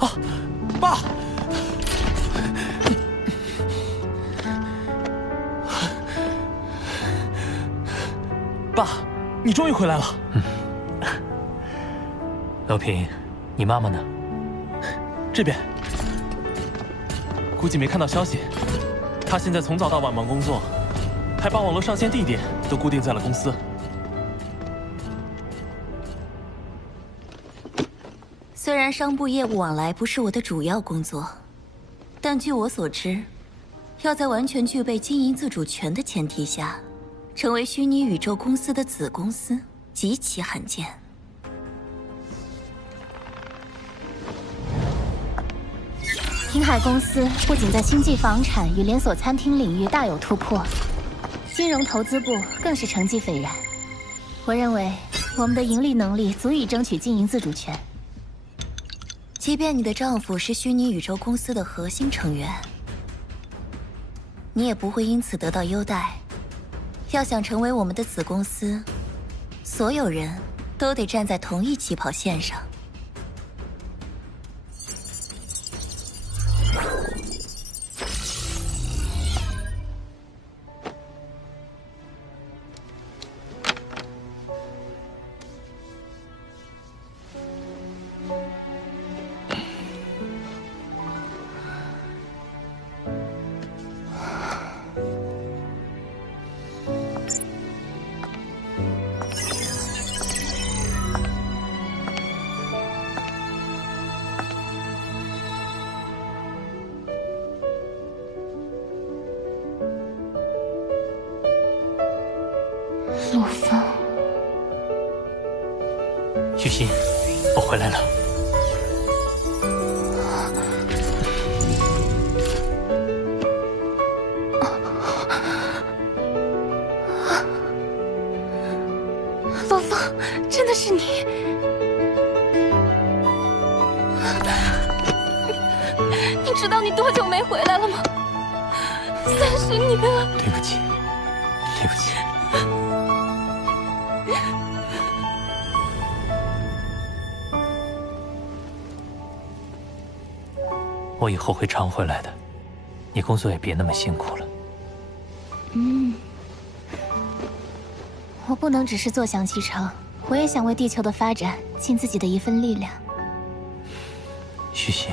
啊，爸！爸，你终于回来了。老平，你妈妈呢？这边。估计没看到消息。她现在从早到晚忙工作，还把网络上线地点都固定在了公司。虽然商部业务往来不是我的主要工作，但据我所知，要在完全具备经营自主权的前提下，成为虚拟宇宙公司的子公司极其罕见。听海公司不仅在星际房产与连锁餐厅领域大有突破，金融投资部更是成绩斐然。我认为我们的盈利能力足以争取经营自主权。即便你的丈夫是虚拟宇宙公司的核心成员，你也不会因此得到优待。要想成为我们的子公司，所有人都得站在同一起跑线上。陆枫，许昕，我回来了。陆枫，真的是你！你知道你多久没回来了吗？30年了。对不起，对不起。我以后会常回来的，你工作也别那么辛苦了。我不能只是坐享其成，我也想为地球的发展尽自己的一份力量。许昕，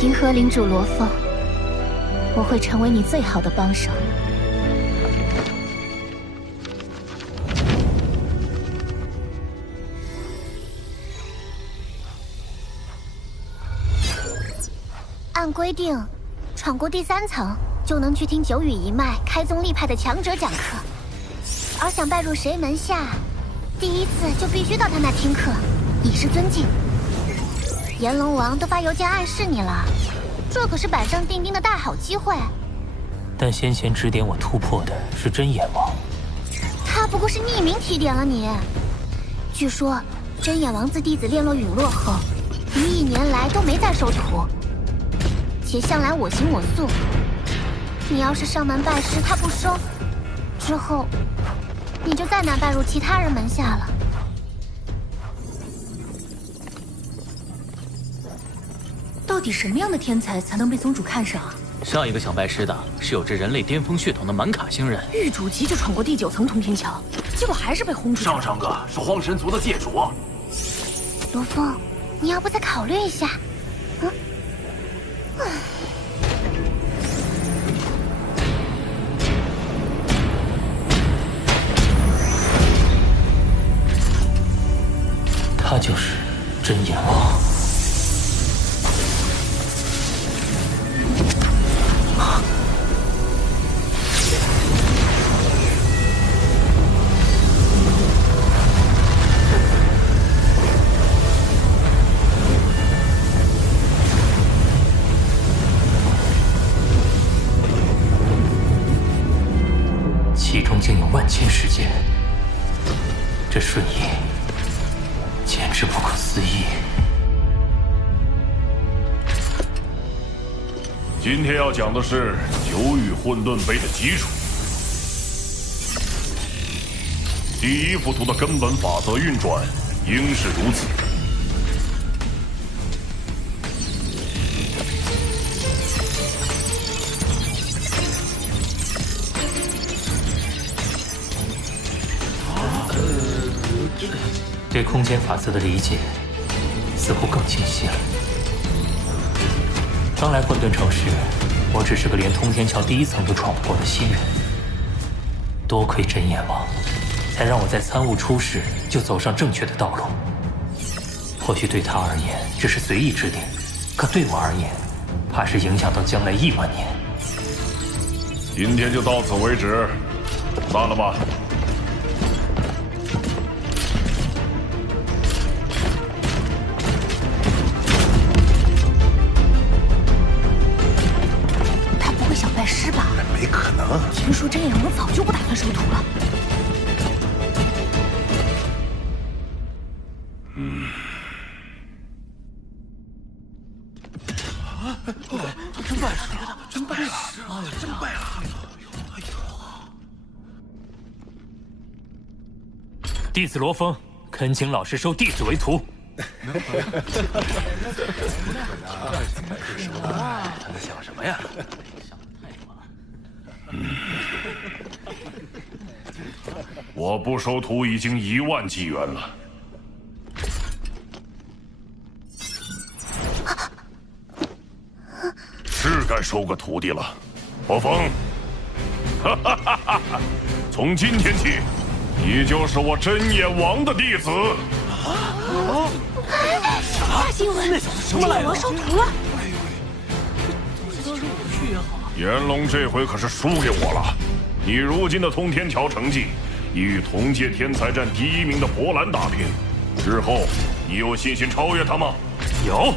银河领主罗峰，我会成为你最好的帮手。按规定，闯过第3层就能去听九羽一脉开宗立派的强者讲课，而想拜入谁门下，第1次就必须到他那听课，以示尊敬。炎龙王都发邮件暗示你了，这可是板上钉钉的大好机会。但先前指点我突破的是真眼王，他不过是匿名提点了你。据说真眼王自弟子炼落陨落后，1亿年来都没再收徒，且向来我行我素。你要是上门拜师，他不收，之后你就再难拜入其他人门下了。到底什么样的天才才能被宗主看上啊？上一个想拜师的是有着人类巅峰血统的满卡星人，玉主急着闯过第9层通天桥，结果还是被轰出去。上个是荒神族的界主。罗峰，你要不再考虑一下？他就是真眼王。其中竟有万千时间，这瞬移简直不可思议。今天要讲的是九羽混沌杯的基础。第一幅图的根本法则运转，应是如此。对空间法则的理解似乎更清晰了。刚来混沌城时，我只是个连通天桥第一层都闯不过的新人。多亏真眼王，才让我在参悟初时就走上正确的道路。或许对他而言只是随意制定，可对我而言，怕是影响到将来亿万年。今天就到此为止，散了吧。是吧？没可能。听说真眼王早就不打算收徒了。真败了！真败了！真败了！哎呦！弟子罗峰恳请老师收弟子为徒。想什么呀？我不收徒已经1万纪元了。是该收个徒弟了，罗峰。从今天起，你就是我真眼王的弟子。大新闻！真眼王收徒了。炎龙这回可是输给我了。你如今的通天桥成绩，已与同届天才战第1名的博兰打平。日后，你有信心超越他吗？有。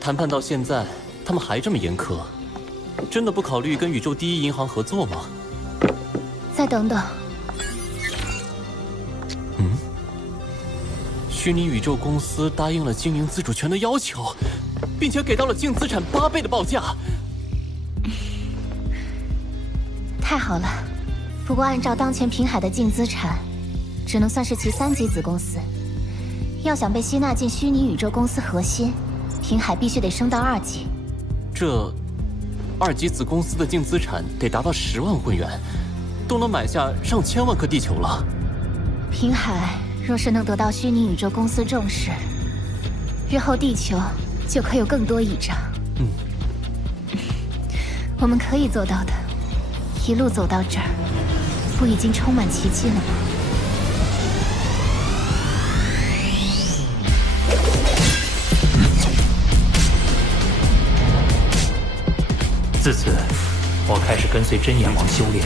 谈判到现在，他们还这么严苛，真的不考虑跟宇宙第一银行合作吗？再等等。虚拟宇宙公司答应了经营自主权的要求，并且给到了净资产8倍的报价。太好了，不过按照当前平海的净资产，只能算是其3级子公司。要想被吸纳进虚拟宇宙公司核心，平海必须得升到2级。这2级子公司的净资产得达到10万混元，都能买下上千万颗地球了。平海若是能得到虚拟宇宙公司重视，日后地球就可有更多倚仗。我们可以做到的，一路走到这儿，不已经充满奇迹了吗？自此，我开始跟随真眼王修炼，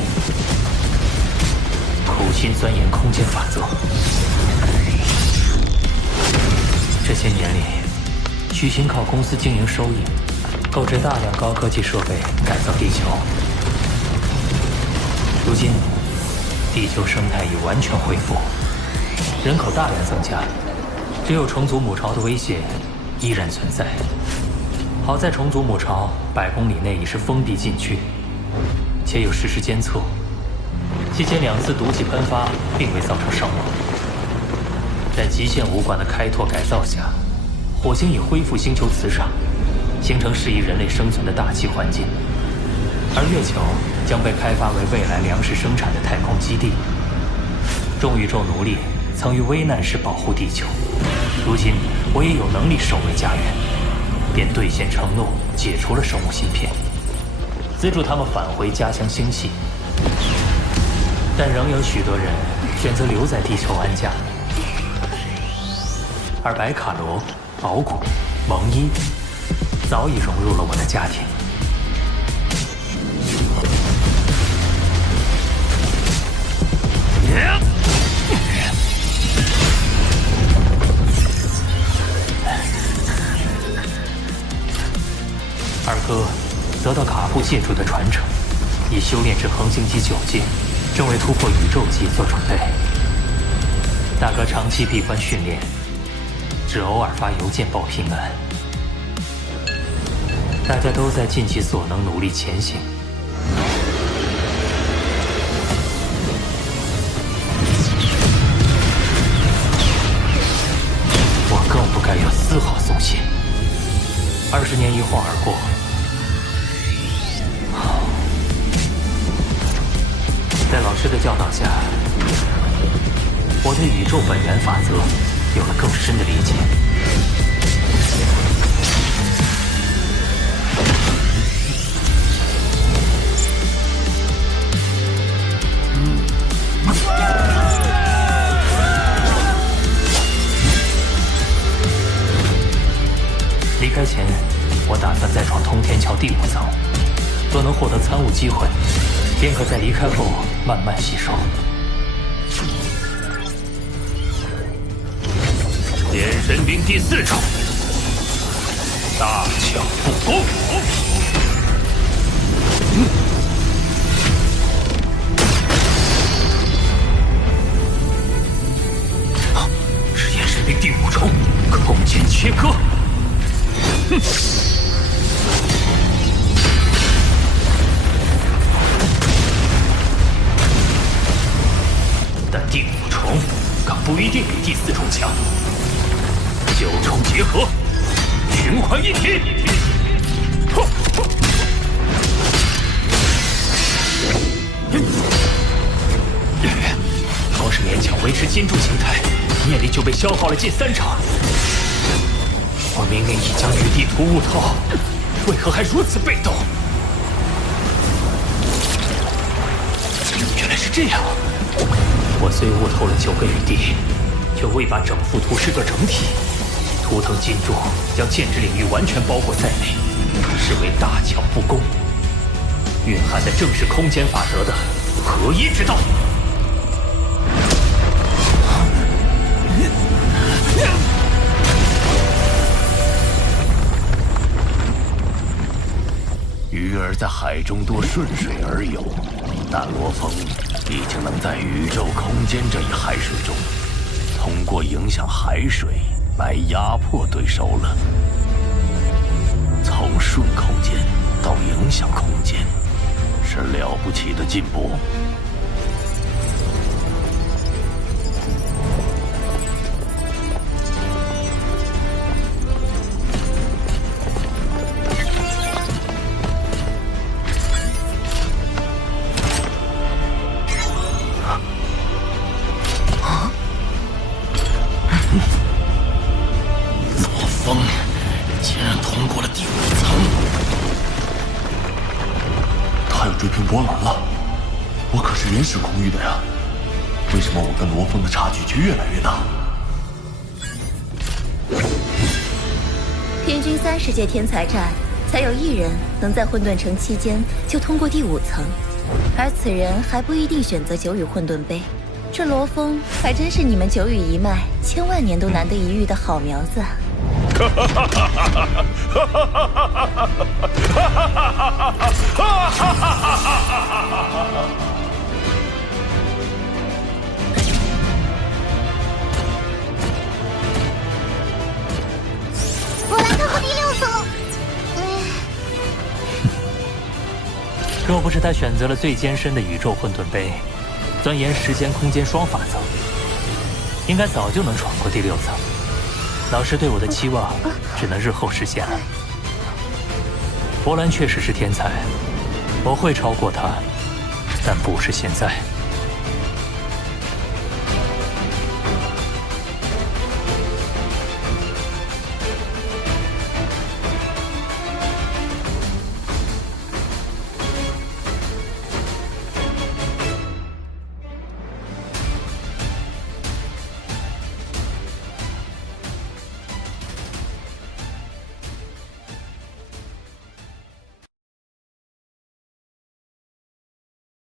苦心钻研空间法则。这些年里，虚心靠公司经营收益，购置大量高科技设备改造地球。如今，地球生态已完全恢复，人口大量增加，只有重组母巢的威胁依然存在。好在重组母巢100公里内已是封闭禁区，且有实时监测，期间2次毒气喷发并未造成伤亡。在极限武馆的开拓改造下，火星已恢复星球磁场，形成适宜人类生存的大气环境，而月球将被开发为未来粮食生产的太空基地。众宇宙奴隶曾于危难时保护地球，如今我也有能力守卫家园，便兑现承诺，解除了生物芯片，资助他们返回家乡星系。但仍有许多人选择留在地球安家，而白卡罗、宝古、蒙伊早已融入了我的家庭。二哥得到卡布借主的传承，已修炼至恒星级9阶，正为突破宇宙级做准备。大哥长期闭关训练，只偶尔发邮件报平安。大家都在尽其所能努力前行。我更不该有丝毫松懈。20年一晃而过，在老师的教导下，我对宇宙本源法则有了更深的理解。离开前，我打算再闯通天桥第5层，若能获得参悟机会，便可在离开后慢慢吸收。天神兵第4招，大巧不工。是炎神兵第5重，空间切割。但第5重可不一定比第4重强。9重结合，循环一体。光是勉强维持金柱形态，念力就被消耗了近3成。我明明已将与地图悟透，为何还如此被动？原来是这样。我虽悟透了9个雨地，却未把整幅图视作整体。图腾金柱将剑之领域完全包裹在内，是为大巧不工，蕴含的正是空间法则的合一之道。鱼儿在海中多顺水而游，但罗峰已经能在宇宙空间这一海水中，通过影响海水来压迫对手了。从顺空间到影响空间，是了不起的进步。追平波澜了，我可是原始空域的呀，为什么我跟罗峰的差距却越来越大？平均30届天才战，才有1人能在混沌城期间就通过第5层，而此人还不一定选择九羽混沌杯。这罗峰还真是你们九羽一脉千万年都难得一遇的好苗子。我来看过第6层了。若不是他选择了最艰深的宇宙混沌杯，钻研时间空间双法则，应该早就能闯过第6层。老师对我的期望只能日后实现了。博兰确实是天才，我会超过他，但不是现在。